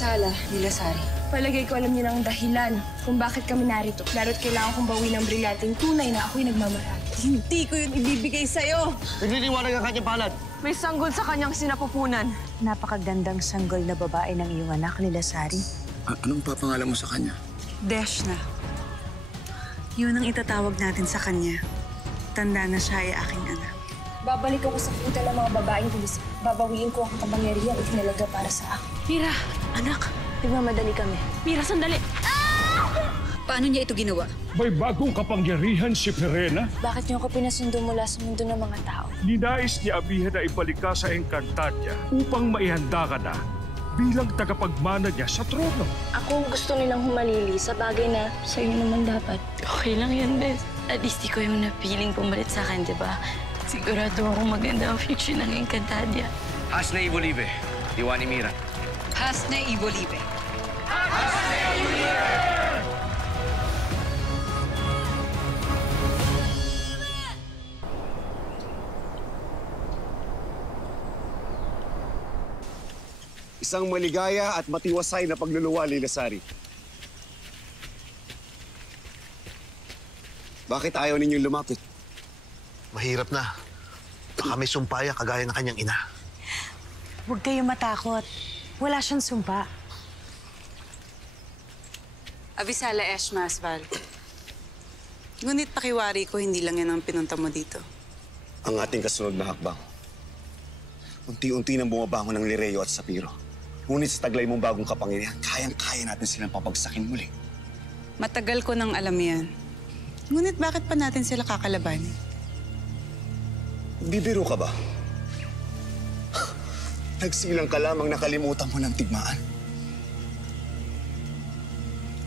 Sala, Nilasari. Palagay ko alam niyo ng dahilan kung bakit kami narito. Lalo't kailangan kong bawi ng brilyanteng tunay na ako'y nagmamarami. Hindi ko yun ibibigay sa'yo. Nagliliwanag ang kanyang palad. May sanggol sa kanyang sinapupunan. Napakagandang sanggol na babae ng iyong anak, Nilasari. Anong papangalan mo sa kanya? Deshna. Yun ang itatawag natin sa kanya. Tanda na siya ay aking anak. Babalik ako sa puta ng mga babaeng tulis. Babawiin ko ang kapangyarihan at itinalaga para sa akin. Mira, anak. Nagmamadali kami. Mira, sandali. Paano niya ito ginawa? May bagong kapangyarihan si Perena. Bakit niyo ako pinasundo mula sa mundo ng mga tao? Ninais ni Amiha na ibalik ka sa Encantadia upang maihanda ka na bilang tagapagmana niya sa trono. Ako gusto nilang humalili sa bagay na sa'yo naman dapat. Okay lang yan, Bes. At least ikaw yung napiling pumalit sa akin, di ba? Sigurado akong maganda ang future ng Encantadia. Has na Ibolive. Diwa ni Mira. Has na Ibolive. Isang maligaya at matiwasay na pagluluwa, Nilasari. Bakit ayaw ninyong lumapit? Mahirap na. Baka may sumpaya kagaya ng kanyang ina. Huwag kayong matakot. Wala siyang sumpa. Avisala Eshma, Asval. Ngunit pakiwari ko, hindi lang yan ang pinunta mo dito. Ang ating kasunod na hakbang. Unti-unti nang bumabangon ng Lireo at Sapiro. Ngunit sa taglay mong bagong kapangyarihan, kayang-kaya natin silang papagsakin muli. Matagal ko nang alam yan. Ngunit bakit pa natin sila kakalabanin? Bibiro ka ba? Nagsilang ka lamang nakalimutan mo ng tigmaan.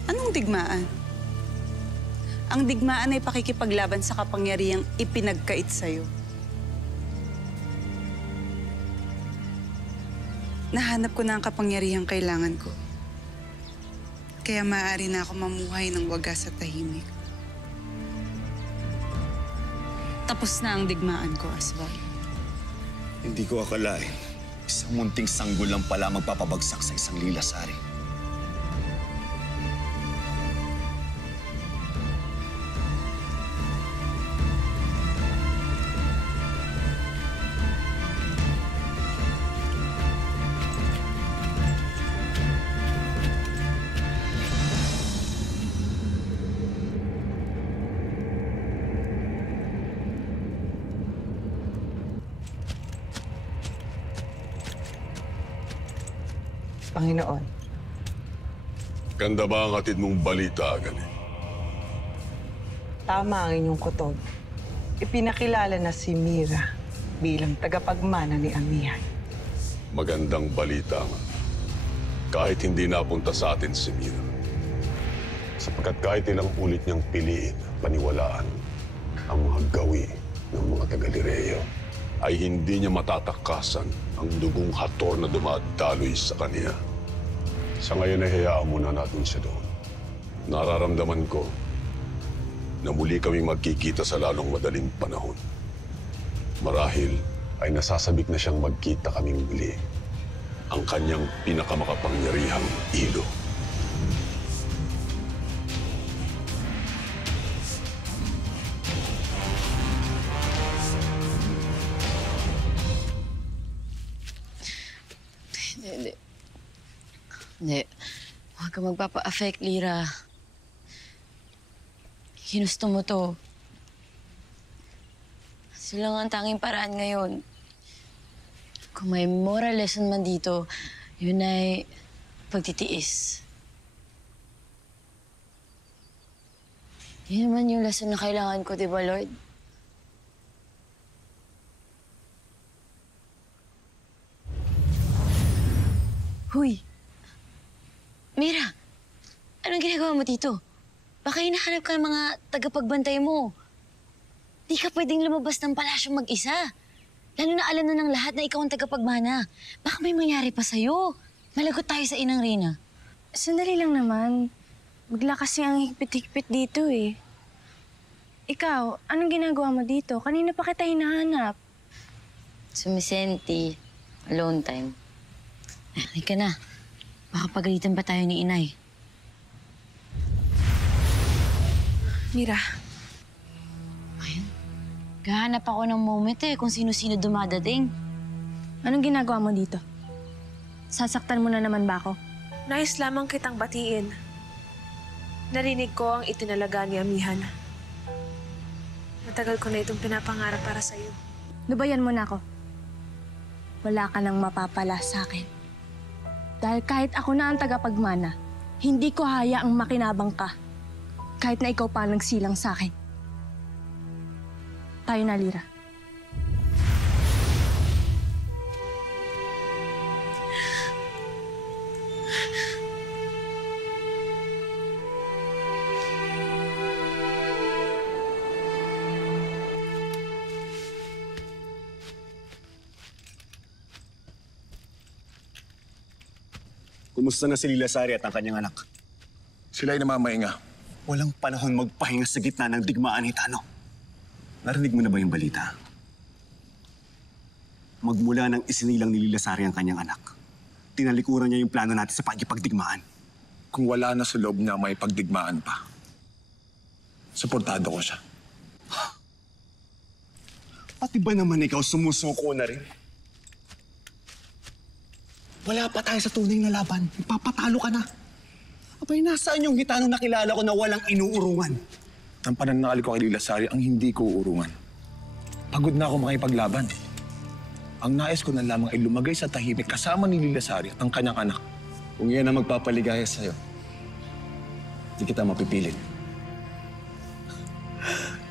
Anong digmaan? Ang digmaan ay pakikipaglaban sa kapangyarihang ipinagkait sa'yo. Nahanap ko na ang kapangyarihang kailangan ko. Kaya maaari na ako mamuhay ng wagas at tahimik. Tapos na ang digmaan ko, Asval. Hindi ko akalain. Isang munting sanggol lang pala magpapabagsak sa isang Nilasari. Panginoon. Ganda ba ang hatid mong balita, Galing? Tama ang inyong kutob. Ipinakilala na si Mira bilang tagapagmana ni Amihay. Magandang balita nga. Kahit hindi napunta sa atin si Mira. Sapagkat kahit ilang ulit niyang piliin, paniwalaan ang mga gawi ng mga taga-Lireo, ay hindi niya matatakasan ang dugong hator na dumadaloy sa kanya. Sa ngayon ay hayaan muna natin siya doon. Nararamdaman ko na muli kaming magkikita sa lalong madaling panahon. Marahil ay nasasabik na siyang magkita kaming muli. Ang kanyang pinakamakapangyarihang ilo. Hindi. Huwag ka magpapa-affect, Lira. Ginusto mo to. Sila nga ang tanging paraan ngayon. Kung may moral lesson man dito, yun ay pagtitiis. Yun naman yung lesson na kailangan ko, di ba, Lord? Huy! Mira, anong ginagawa mo dito? Baka hinahanap ka ng mga tagapagbantay mo. Di ka pwedeng lumabas ng palasyo mag-isa. Lalo na alam na ng lahat na ikaw ang tagapagmana. Baka may mangyari pa sa'yo. Malagot tayo sa Inang Rina. Sandali lang naman. Bigla kasi ang higpit-higpit dito eh. Ikaw, anong ginagawa mo dito? Kanina pa kita hinahanap. Sumisenti. Alone time. Halika na. Baka pagalitan pa tayo ni Inay. Mira, Gahanap ako ng moment kung sino-sino dumadating. anong ginagawa mo dito? Sasaktan mo na naman ba ako? Nais lamang kitang batiin. Narinig ko ang itinalaga ni Amihan. Matagal ko na itong pinapangarap para sa'yo. Lubayan mo na ako. Wala ka nang mapapala sa akin. Dahil kahit ako na ang tagapagmana, hindi ko hayaang makinabang ka. Kahit na ikaw pa ang nagsilang sa akin. Tayo na, Lira. Kumusta na si Lila Sari at ang kanyang anak? Sila'y namamahinga. Walang panahon magpahinga sa gitna ng digmaan ni Tano. Narinig mo na ba yung balita? Magmula nang isinilang ni Lila Sari ang kanyang anak, tinalikuran niya yung plano natin sa pagkipagdigmaan. Kung wala na sa loob niya may pagdigmaan pa, suportado ko siya. Pati ba naman ikaw sumusuko na rin? Wala pa tayo sa tunay na laban. Ipapatalo ka na. Abay, nasaan yung gitano nakilala ko na walang inuurungan? Ang pananakal ko kay Lila Sari ang hindi ko uurungan. Pagod na ako makipaglaban. Ang nais ko na lamang ay lumagay sa tahimik kasama ni Lila Sari at ang kanyang anak. Kung yan ang magpapaligaya sa'yo, di kita mapipilit.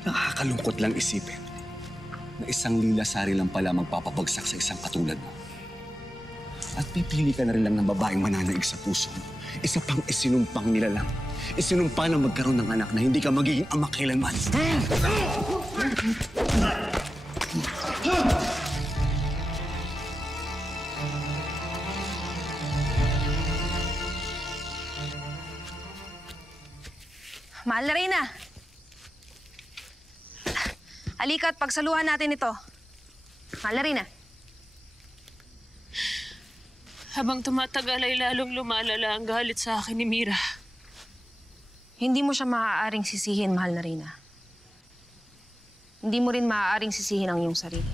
Nakakalungkot lang isipin na isang Lila Sari lang pala magpapabagsak sa isang katulad mo. At pipili ka na rin lang ng babaeng mananaig sa puso mo. Isa pang isinumpang nila lang. Isinumpa na magkaroon ng anak na hindi ka magiging ama kailanman. Mahal na Reyna. Halika at pagsaluhan natin ito. Mahal na Reyna. Habang tumatagal ay lalong lumalala ang galit sa akin ni Mira. Hindi mo siya maaaring sisihin, mahal na Reyna. Hindi mo rin maaaring sisihin ang iyong sarili.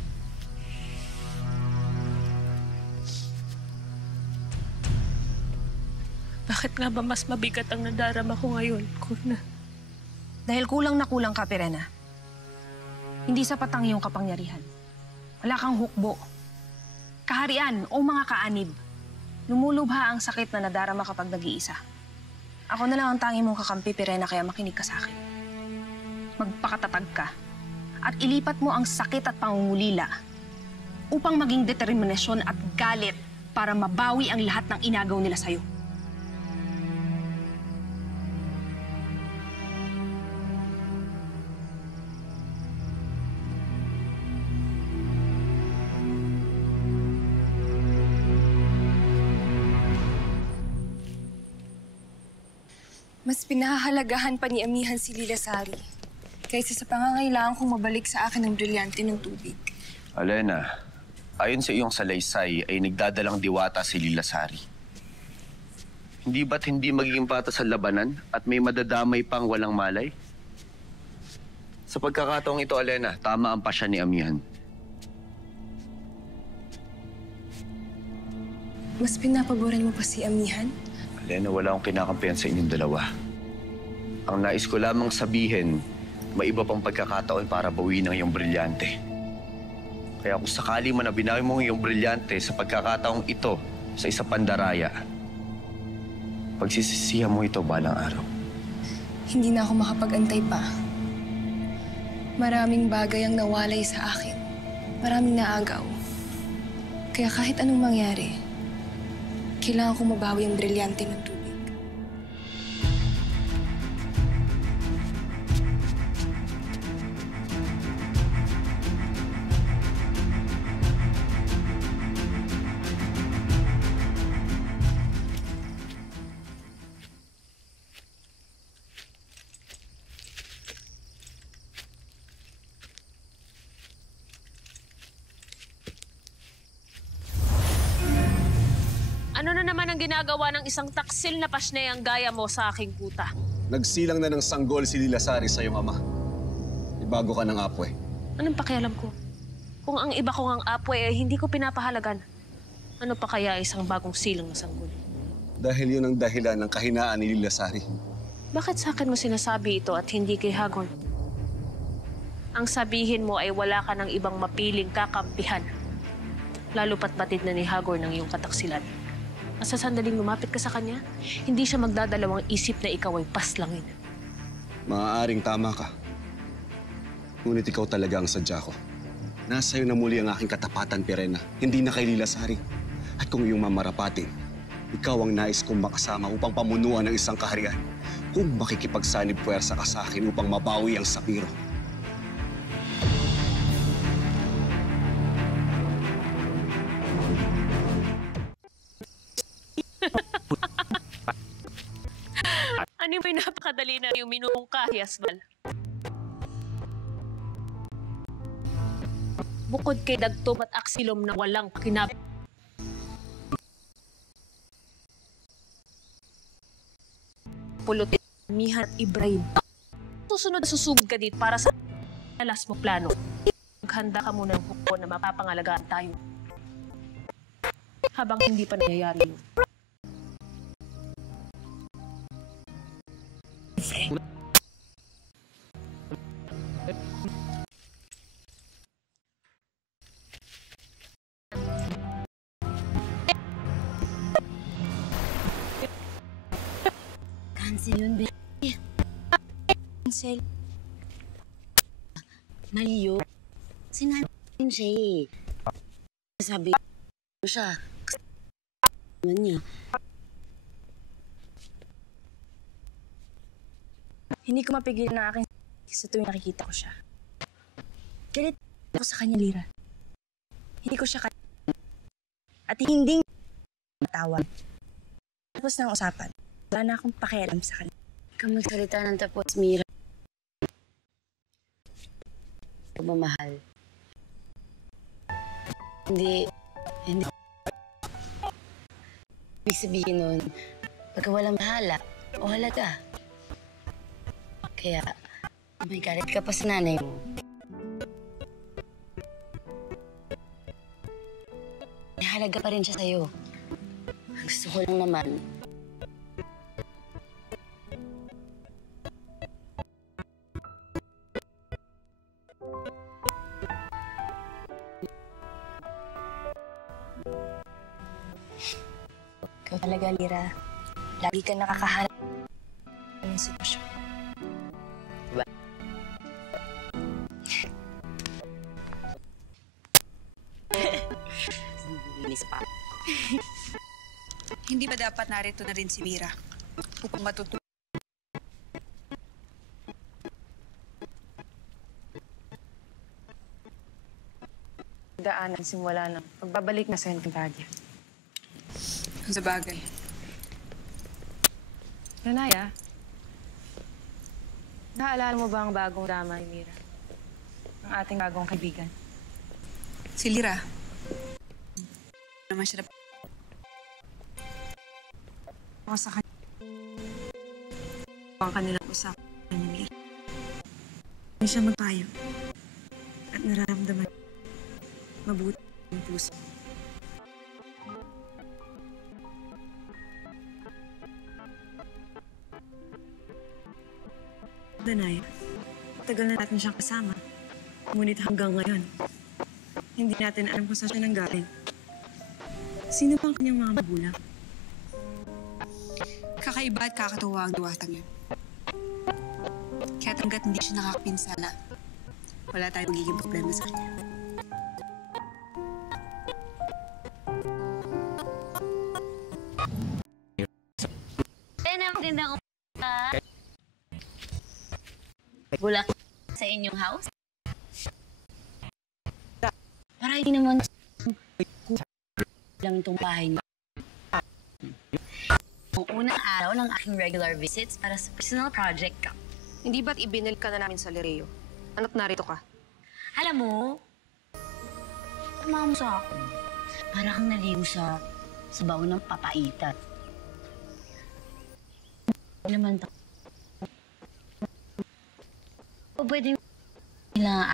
Bakit nga ba mas mabigat ang nadarama ko ngayon, Kurna? Dahil kulang na kulang ka, Pirena. Hindi sapat ang iyong kapangyarihan. Wala kang hukbo. Kaharian o mga kaanib. Lumulubha ang sakit na nadarama kapag nag-iisa. Ako na lang ang tangi mong kakampi, Pirena, kaya makinig ka sa akin. Magpakatatag ka at ilipat mo ang sakit at pangungulila upang maging determinasyon at galit para mabawi ang lahat ng inagaw nila sa'yo. Mas pinahahalagahan pa ni Amihan si Lila Sari kaysa sa pangangailangan kong mabalik sa akin ng brilyante ng tubig. Alena, ayon sa iyong salaysay ay nagdadalang diwata si Lila Sari. Hindi ba't hindi magiging patas sa labanan at may madadamay pang walang malay? Sa pagkakataong ito, Alena, tama ang pasya ni Amihan. Mas pinapaboran mo pa si Amihan? Alena, wala akong kinakampihan sa inyong dalawa. Ang nais ko lamang sabihin, may iba pang pagkakataon para bawiin ang iyong brilyante. Kaya kung sakali man na binawi mo ang iyong brilyante sa pagkakataong ito sa isa pandaraya, pagsisisihan mo ito balang araw. Hindi na ako makapag-antay pa. Maraming bagay ang nawalay sa akin. Maraming naagaw. Kaya kahit anong mangyari, kailangan ko mabawi ang brilyante ng tubig. Ano na naman ang ginagawa ng isang taksil na pasneyang gaya mo sa aking kuta? Nagsilang na ng sanggol si Lila Sari sa iyong ama. Ibago ka ng apwe. Anong pakialam ko? Kung ang iba kong ang apwe ay hindi ko pinapahalagan, ano pa kaya isang bagong silang na sanggol? Dahil yun ang dahilan ng kahinaan ni Lila Sari. Bakit sa akin mo sinasabi ito at hindi kay Hagor? Ang sabihin mo ay wala ka ng ibang mapiling kakampihan. Lalo pat batid na ni Hagor ng iyong kataksilan. At sa sandaling lumapit ka sa kanya, hindi siya magdadalawang isip na ikaw ay paslangin. Maaaring tama ka. Ngunit ikaw talaga ang sadya ko. Nasa'yo na muli ang aking katapatan, Pirena. Hindi na kay Lila Sari. At kung iyong mamarapatin, ikaw ang nais kong makasama upang pamunuan ng isang kaharian. Kung makikipagsanib puwersa ka sa akin upang mabawi ang sapiro. Ano ba'y napakadali na yung minumungkahi, Asbal? Bukod kay dagtom at aksilom na walang kinab... Pulutin, Mihan at Ibrahim. Susunod na susugod ka dito para sa alas mo plano. Maghanda ka muna ng hukbo na mapapangalagaan tayo. Habang hindi pa nangyayari yun. Cancel yun, be. Cancel. Mali yun. Sinabi siya eh. Sabi ko siya. Naman niya. Hindi ko mapigil na aking sa tuwing nakikita ko siya. Galit ako sa kanya, Lira. Hindi ko siya at hindi matawag. Tapos na ang usapan. Wala na akong pakialam sa kanya. Ikaw magsalita ng tapos, Mira. Pagmamahal. Hindi. Ibig sabihin nun, pagka walang bahala, o halaga. Kaya, may galit ka pa sa nanay mo. Halaga pa rin siya sa'yo. Gusto ko lang naman, Ikaw talaga, Lira. Lagi ka nakakahanap ng sitwasyon. Diba? Linis pa. Hindi ba dapat narito na rin si Mira upang matutunan? Daanan simula ng pagbabalik na sa Encantadia. Sa bagay. Nanaya, naalala mo ba ang bagong dama ni Mira? Ang ating bagong kaibigan? Si Lira. Naman siya Ako sa kanya. Ang kanilang usapan ni Mira. Hindi siya magpayo. At nararamdaman mabuti ang puso. Danay, tagal na natin siyang kasama. Ngunit hanggang ngayon, hindi natin alam kung saan siya nanggaling. Sino bang kanyang mga magulang? kakaiba at kakatuwa ang duwatang yun. Kaya hanggat hindi siya nakakapinsala, wala tayong magiging problema sa kanya. Magandang umaga. Bulak sa inyong house? Para hindi naman lang itong bahay niyo. Ang unang araw ng aking regular visits para sa personal project ka. Hindi ba't ibinil ka na namin sa Lereo? Ano't narito ka? Alam mo, tama mo sa akin. Para kang naliw sa sa baon ng papaitan. Naman to. O pwede nila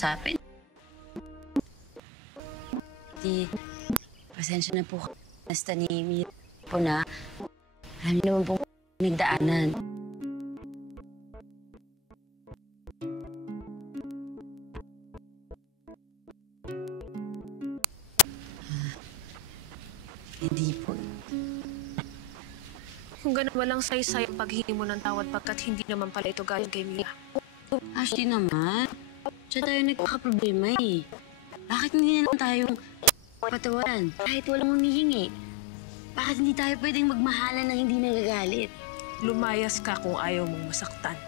sapin. Di, pasensya na po. Basta ni Mira po na, alam niyo naman pong nagdaanan. Hindi po. Kung ganun, walang saysay ang paghingi mo ng tawad pagkat hindi naman pala ito galing kay Mia. Ashley naman, siya tayo nagkakaproblema eh. Bakit hindi na lang tayong patawaran kahit walang humihingi? Bakit hindi tayo pwedeng magmahalan ng hindi nagagalit? Lumayas ka kung ayaw mong masaktan.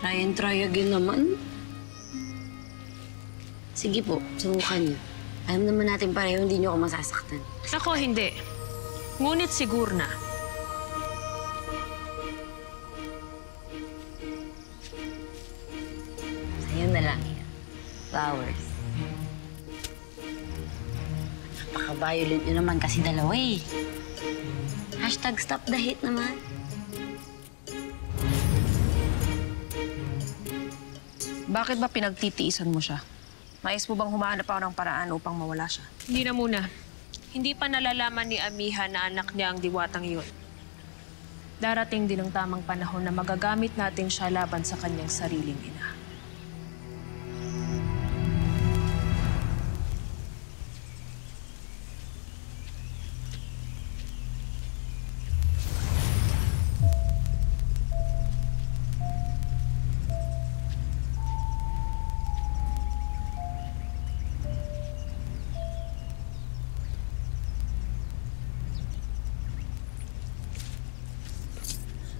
Try and try again naman. Sige po, subukan niyo. Alam naman natin pareho hindi niyo ako masasaktan. Ako, hindi. Ngunit siguro na. Sa'yo na lang yan. Flowers. Napaka-violent nyo naman kasi dalawa eh. Hashtag stop the hate naman. Bakit ba pinagtitiisan mo siya? Nais mo bang humahanap ako ng paraan upang mawala siya? Hindi na muna. Hindi pa nalalaman ni Amiha na anak niya ang diwatang yun. Darating din ang tamang panahon na magagamit natin siya laban sa kanyang sariling ina.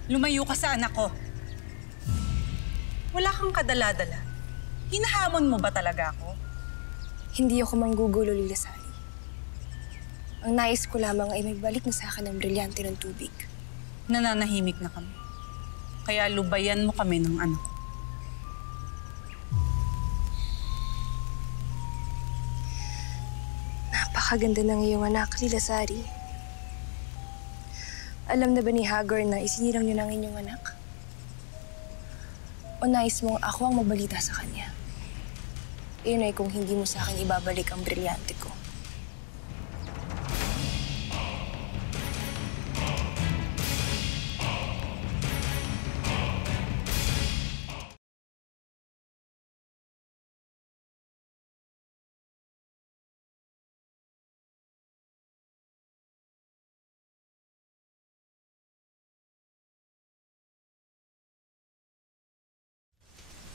Lumayo ka sa anak ko. Wala kang kadala-dala. Hinahamon mo ba talaga ako? Hindi ako manggugulo, Lila Sari. Ang nais ko lamang ay magbalik na sa akin ang brilyante ng tubig. Nananahimik na kami. Kaya lubayan mo kami ng anak ko. Napakaganda ng iyong anak, Lila Sari. Alam na ba ni Hagar na isinirang niyo ng inyong anak? O nais mong ako ang magbalita sa kanya? Iyon ay kung hindi mo sa akin ibabalik ang brilyante ko.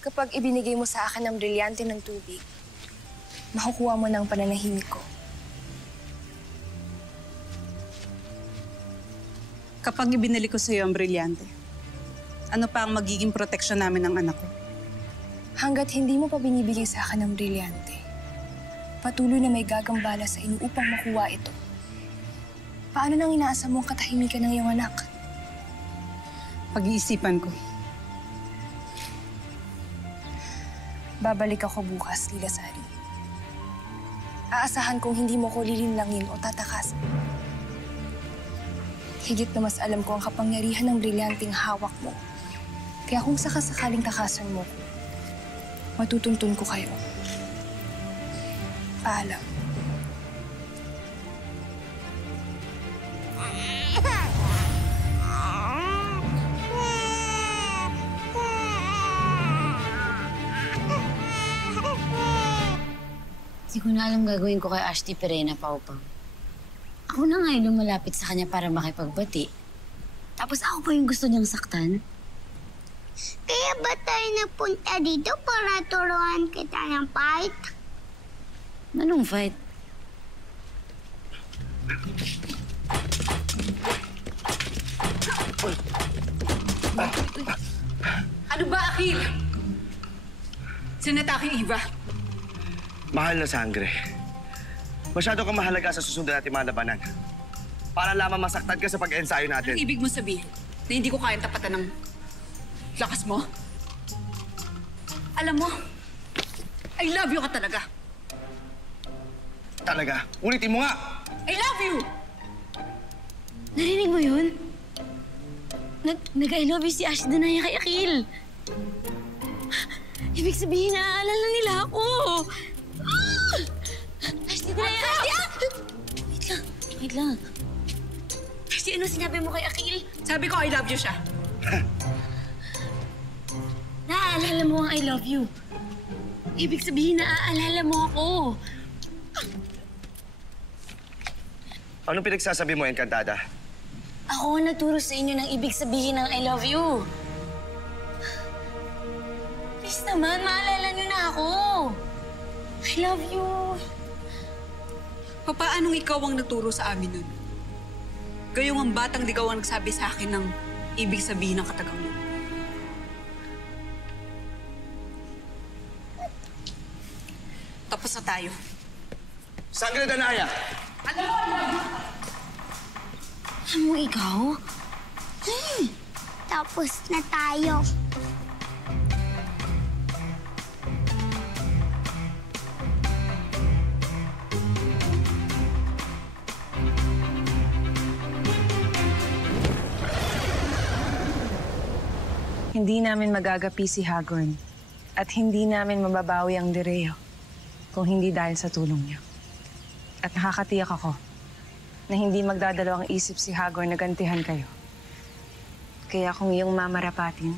Kapag ibinigay mo sa akin ang brilyante ng tubig, makukuha mo ng pananahimik ko. Kapag ibinalik ko sa iyo ang brilyante, ano pa ang magiging proteksyon namin ng anak ko? Hanggat hindi mo pa binibigay sa akin ang brilyante, patuloy na may gagambala sa inyo upang makuha ito. Paano nang inaasa mo ang katahimikan ng iyong anak? Pag-iisipan ko. Babalik ako bukas, Lila Sari. Aasahan kong hindi mo ko lilinlangin o tatakasan. Higit na mas alam ko ang kapangyarihan ng brilyanteng hawak mo. Kaya kung sakasakaling takasan mo ko, matutuntun ko kayo. Paalam. Hindi ko na alam gagawin ko kay Ashley Perena, Pau-Pau. Ako na nga yung lumalapit sa kanya para makipagbati. Tapos ako pa yung gusto niyang saktan. Kaya ba tayo napunta dito para turuan kita ng fight? Anong fight? Ano ba, Akil? Sinatake Eva. Mahal na sangre. Masyado kang mahalaga sa susunod natin mga labanan. Para lamang masaktan ka sa pag-ensayo natin. Anong ibig mo sabihin? Na hindi ko kayang tapatan ng lakas mo? Alam mo, I love you ka talaga. Talaga? Ulitin mo nga! I love you! Narinig mo yun? Nag-I love you si Ashley Danaya kay Akil. Ibig sabihin, naaalala nila ako. Ah! Ashley Danaya! Wait lang. Ashley, ano sinabi mo kay Akil? Sabi ko, I love you siya. Naaalala mo ang I love you. Ibig sabihin, naaalala mo ako. Anong pinagsasabi mo, Encantada? Ako ang nagturo sa inyo ng ibig sabihin ng I love you. Please naman, maalala niyo na ako. I love you. Papaanong ikaw ang nagturo sa amin nun? Gayong ang batang ligaw ang nagsabi sa akin ng ibig sabihin ng katagang yun. Tapos na tayo. Sangre Danaya! Alam mo ikaw? Tapos na tayo. Hindi namin magagapi si Hagorn at hindi namin mababawi ang Lireo kung hindi dahil sa tulong niyo. At nakakatiyak ako na hindi magdadalawang isip si Hagorn na gantihan kayo. Kaya kung iyong mamarapatin,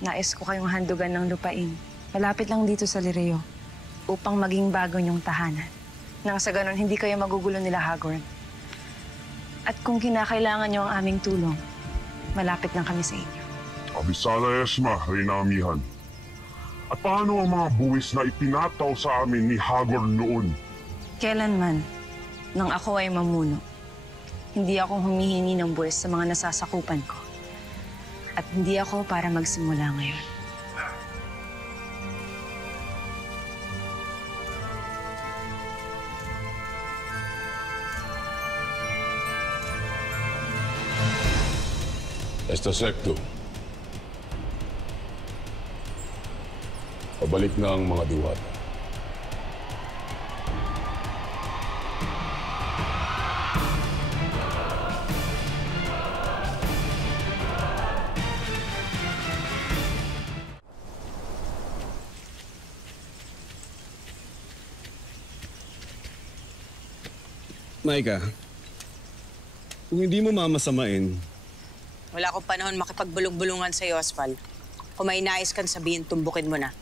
nais ko kayong handugan ng lupain. Malapit lang dito sa Lireo upang maging bago niyong tahanan. Nang sa ganon, hindi kayo magugulo nila Hagorn. At kung kinakailangan niyo ang aming tulong, malapit lang kami sa inyo. Abisala Esma, Reyna Amihan. At paano ang mga buwis na ipinataw sa amin ni Hagorn noon? Kailanman, nang ako ay mamuno, hindi ako humihingi ng buwis sa mga nasasakupan ko. At hindi ako para magsimula ngayon. Esta Secto. Pabalik na ang mga diwata. Maika, kung hindi mo mamasamain, wala akong panahon makipagbulong-bulungan sa'yo, Aspal. Kung may nais kang sabihin, tumbukin mo na.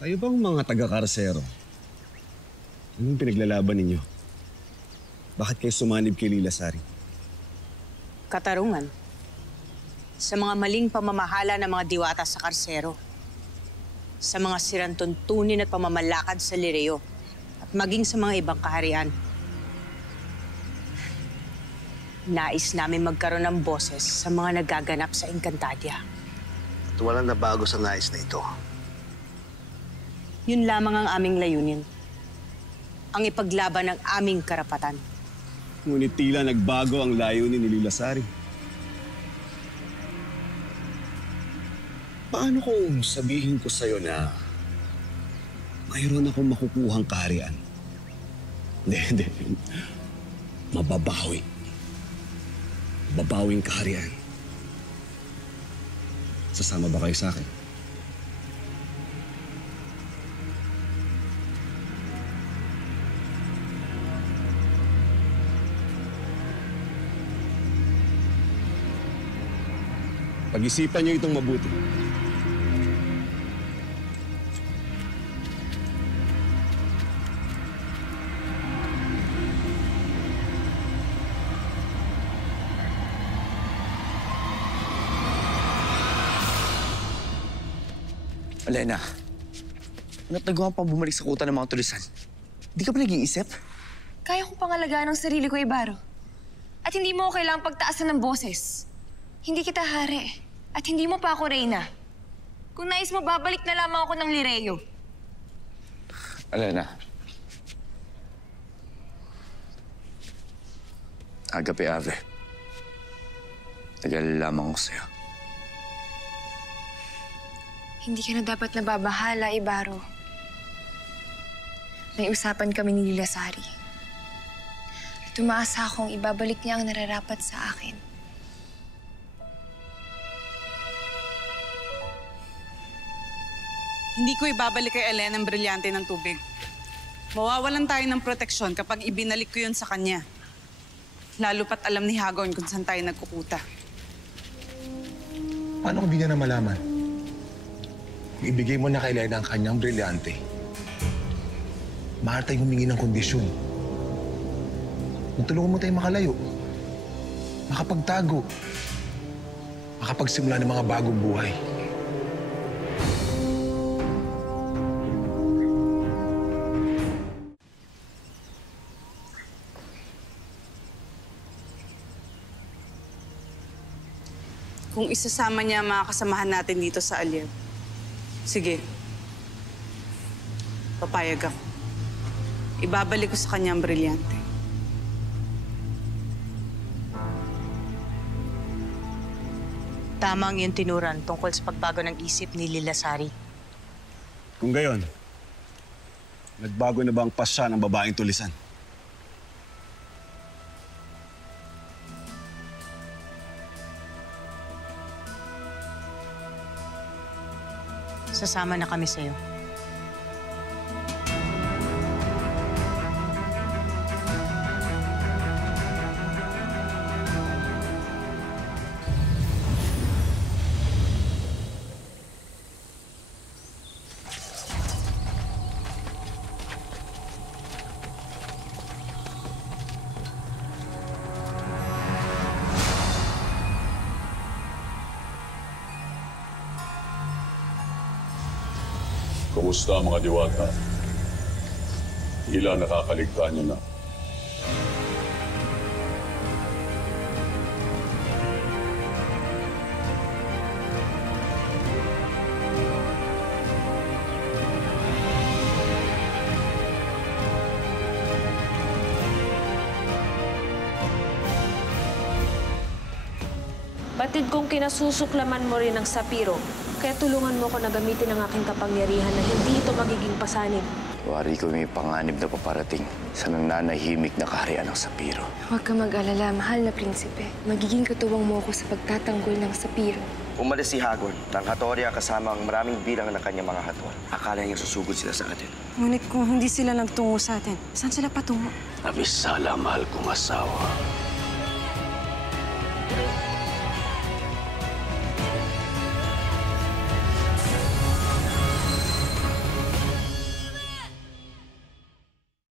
kayo bang mga taga-karsero? Anong pinaglalaban ninyo? Bakit kayo sumanib kay Lila Sari? Katarungan. Sa mga maling pamamahala ng mga diwata sa karsero. Sa mga sirantuntunin at pamamalakad sa Lireo. At maging sa mga ibang kaharian. Nais namin magkaroon ng boses sa mga nagaganap sa Encantadia. At walang nabago sa nais na ito. Yun lamang ang aming layunin. Ang ipaglaban ng aming karapatan. Ngunit tila nagbago ang layunin ni Lila Sari. Paano kung sabihin ko sa'yo na mayroon akong makukuhang kaharian? Hindi. Mababawi. Babawing kaharian. Sasama ba kayo sa akin? Pag-isipan niyo itong mabuti. Elena, ba't nagawa pang bumalik sa kuta ng mga tulisan? Di ka ba nag-iisip? Kaya kong pangalagaan ang sarili ko, Ibaro. At hindi mo kailangang pagtaasan ng boses. Hindi kita hari. At hindi mo pa ako Reyna. Kung nais mo, babalik na lamang ako ng Lireo. Elena. Agape Ave. Tagal lamang ko sa'yo. Hindi ka na dapat nababahala, Ibaro. May usapan kami ni Lilasari. Tumaasa akong ibabalik niya ang nararapat sa akin. Hindi ko ibabalik kay Elena ang brilyante ng tubig. Mawawalan tayo ng proteksyon kapag ibinalik ko yun sa kanya. Lalo pat alam ni Hagorn kung saan tayo nagkukuta. Paano kung di niya na malaman? Ibigay mo na kay Elena ang kanyang brilyante. Maaari tayong humingi ng kondisyon. Tulungan mo tayong makalayo. Makapagtago. Makapagsimula ng mga bagong buhay. Kung isasama niya ang mga kasamahan natin dito sa Alier, sige. Papayag ako. Ibabalik ko sa kanya ang brilyante. Tama ang iyong tinuran tungkol sa pagbago ng isip ni Lilasari. Kung gayon, nagbago na ba ang pasya ng babaeng tulisan? Sasama na kami sa'yo. Kumusta ang mga diwata? Tila nakakaligtaan niyo na. Batid kong kinasusuklaman mo rin ang sapiro. Kaya tulungan mo ko na gamitin ang aking kapangyarihan na hindi ito magiging pasanib. Wari ko may panganib na paparating sa nananahimik na kaharian ng sapiro. Huwag ka mag-alala, mahal na prinsipe. Magiging katuwang mo ako sa pagtatanggol ng sapiro. Umalis si Hagorn ng Hatoria kasama ang maraming bilang ng kanyang mga hatol. Akala niya susugod sila sa atin. Ngunit kung hindi sila nagtungo sa atin, saan sila patungo? Abisala, mahal kong asawa.